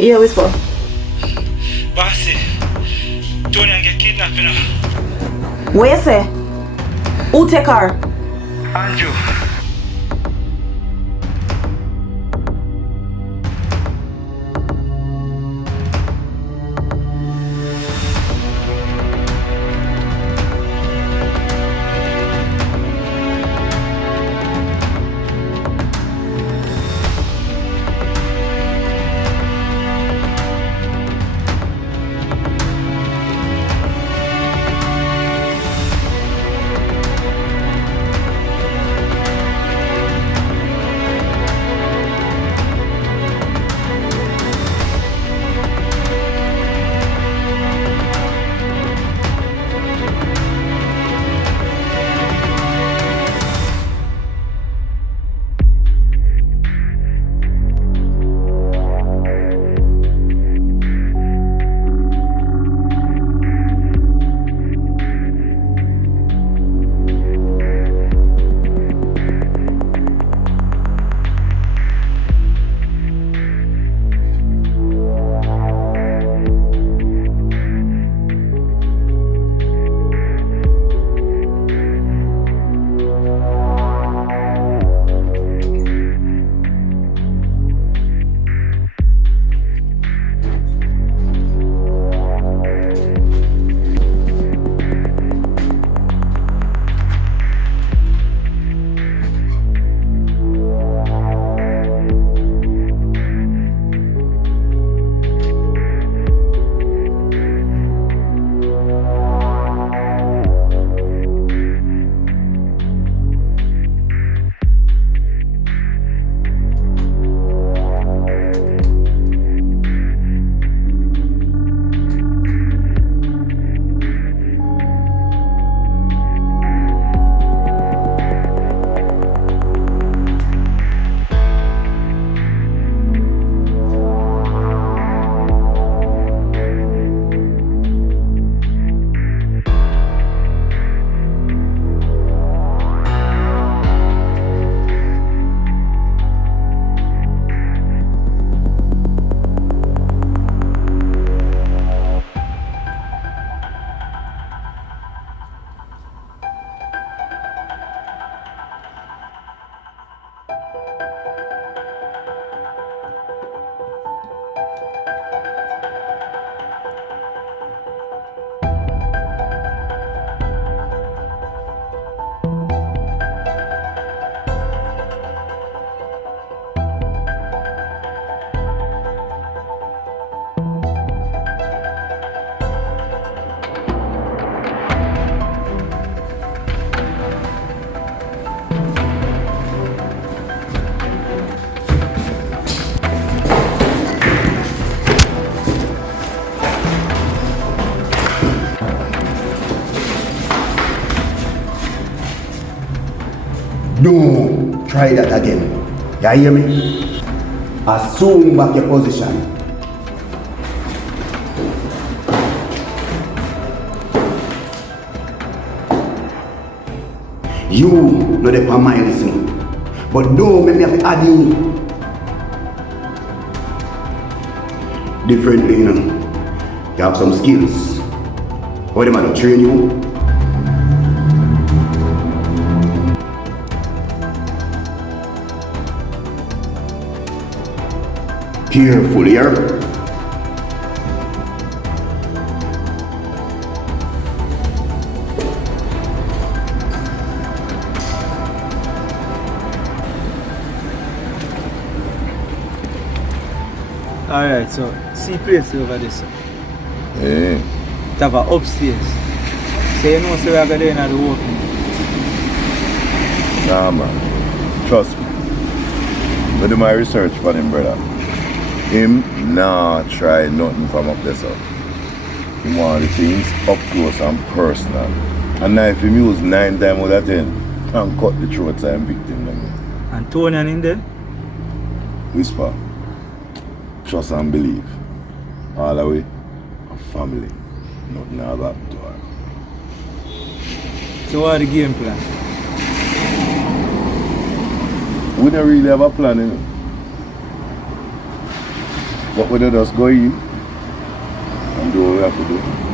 Yeah, whisper. Bossy, Toni-Ann get kidnapped, you know. What you say? Who take her? Andrew. Don't try that again. You hear me? Assume back your position. You know the palm my listening, but don't make me have to add you. Differently, you know. You have some skills. How them to train you? Careful here. Alright, so see place over this. Yeah. It have a upstairs. So you know so we are going to do the working. Nah man, trust me. I do my research for him, brother. Him nah try nothing from up there, so. He want the things up close and personal. And now if he use 9 times out of 10, can cut the throats and victim them. And Toni-Ann in there? Whisper. Trust and believe. All the way, a family. Nothing about to her. So what is the game plan? We don't really have a plan, you know. But we just go in and do what we have to do.